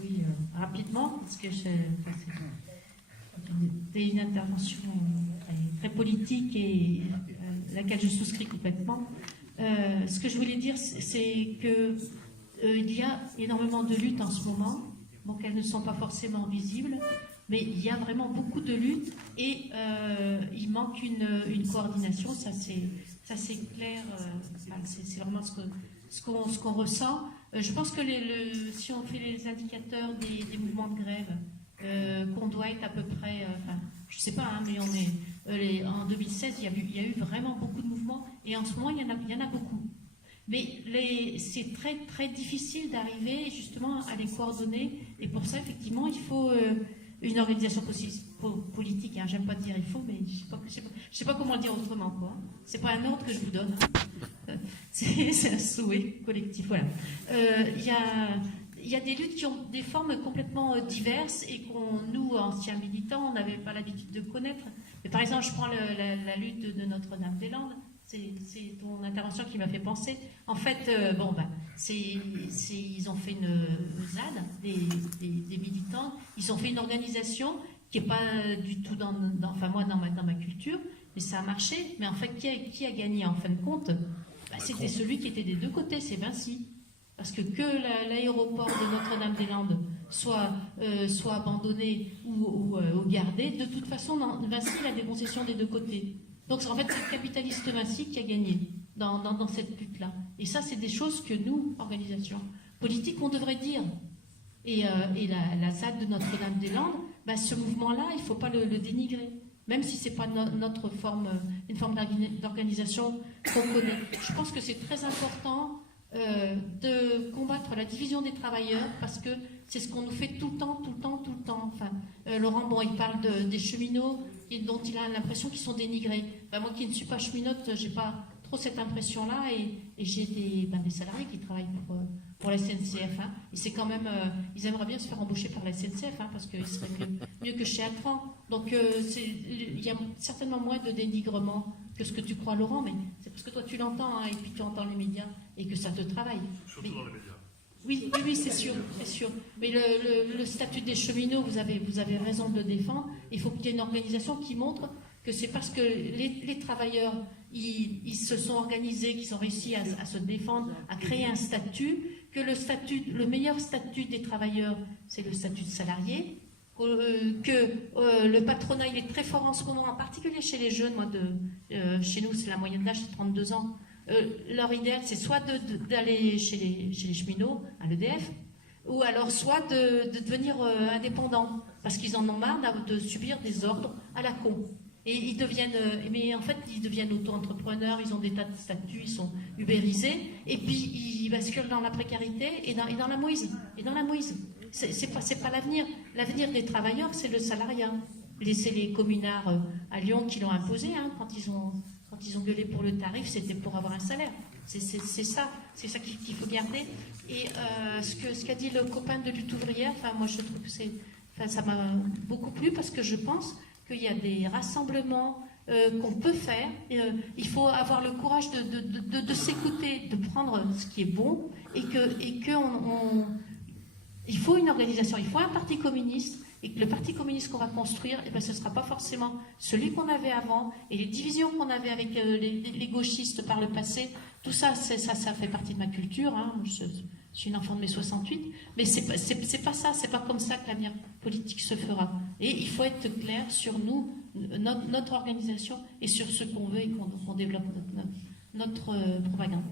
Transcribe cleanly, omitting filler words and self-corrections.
Oui, rapidement, parce que c'était une intervention très politique et laquelle je souscris complètement. Ce que je voulais dire, c'est que il y a énormément de luttes en ce moment, donc elles ne sont pas forcément visibles, mais il y a vraiment beaucoup de luttes et il manque une coordination, ça c'est clair, c'est vraiment ce qu'on ressent. Je pense que si on fait les indicateurs des mouvements de grève, qu'on doit être à peu près, je sais pas, hein, mais on est en 2016, il y a eu vraiment beaucoup de mouvements et en ce moment il y en a beaucoup. Mais c'est très très difficile d'arriver justement à les coordonner et pour ça effectivement il faut une organisation politique. Hein. J'aime pas dire il faut, mais je sais pas comment le dire autrement quoi. C'est pas un ordre que je vous donne. Hein. C'est un souhait collectif. Voilà. Il y a des luttes qui ont des formes complètement diverses et nous, anciens militants, on n'avait pas l'habitude de connaître. Mais par exemple, je prends la lutte de Notre-Dame-des-Landes. C'est ton intervention qui m'a fait penser. En fait, ils ont fait une ZAD, des militants. Ils ont fait une organisation qui n'est pas du tout dans ma culture, mais ça a marché. Mais en fait, qui a gagné en fin de compte? C'était celui qui était des deux côtés, c'est Vinci. Parce que l'aéroport de Notre-Dame-des-Landes soit abandonné ou gardé, de toute façon, Vinci a des concessions des deux côtés. Donc en fait, c'est le capitaliste Vinci qui a gagné dans cette lutte-là. Et ça, c'est des choses que nous, organisations politiques, on devrait dire. Et la ZAD de Notre-Dame-des-Landes, ce mouvement-là, il ne faut pas le dénigrer. Même si ce n'est pas une forme d'organisation qu'on connaît. Je pense que c'est très important de combattre la division des travailleurs parce que c'est ce qu'on nous fait tout le temps. Enfin, Laurent, il parle des cheminots dont il a l'impression qu'ils sont dénigrés. Moi qui ne suis pas cheminote, j'ai pas trop cette impression-là et j'ai des salariés qui travaillent pour la SNCF. Hein, et c'est quand même, ils aimeraient bien se faire embaucher par la SNCF parce qu'ils seraient mieux que chez Altran. Donc il y a certainement moins de dénigrement que ce que tu crois, Laurent, mais c'est parce que toi tu l'entends et puis tu entends les médias et que ça te travaille. Surtout dans les médias. Oui, c'est sûr. Mais le statut des cheminots, vous avez raison de le défendre. Il faut qu'il y ait une organisation qui montre que c'est parce que les travailleurs, ils se sont organisés, qu'ils ont réussi à se défendre, à créer un statut, que le meilleur statut des travailleurs, c'est le statut de salarié, que le patronat, il est très fort en ce moment, en particulier chez les jeunes. Chez nous, c'est la moyenne d'âge, c'est 32 ans. Leur idéal, c'est soit d'aller chez les cheminots, à l'EDF, ou alors soit de devenir indépendants, parce qu'ils en ont marre de subir des ordres à la con. Et ils deviennent auto-entrepreneurs, ils ont des tas de statuts, ils sont ubérisés, et puis ils basculent dans la précarité et dans la mouise. C'est pas l'avenir. L'avenir des travailleurs, c'est le salariat. C'est les communards à Lyon qui l'ont imposé, hein, quand ils ont gueulé pour le tarif, c'était pour avoir un salaire. C'est ça qu'il faut garder. Et ce qu'a dit le copain de lutte ouvrière, moi je trouve que ça m'a beaucoup plu parce que je pense qu'il y a des rassemblements qu'on peut faire. Il faut avoir le courage de s'écouter, de prendre ce qui est bon il faut une organisation, il faut un parti communiste. Et que le parti communiste qu'on va construire, ce ne sera pas forcément celui qu'on avait avant, et les divisions qu'on avait avec les gauchistes par le passé, tout ça, ça fait partie de ma culture. Hein. Je suis une enfant de mai 68, mais c'est pas ça, c'est pas comme ça que l'avenir politique se fera. Et il faut être clair sur nous, notre organisation, et sur ce qu'on veut et qu'on développe notre propagande.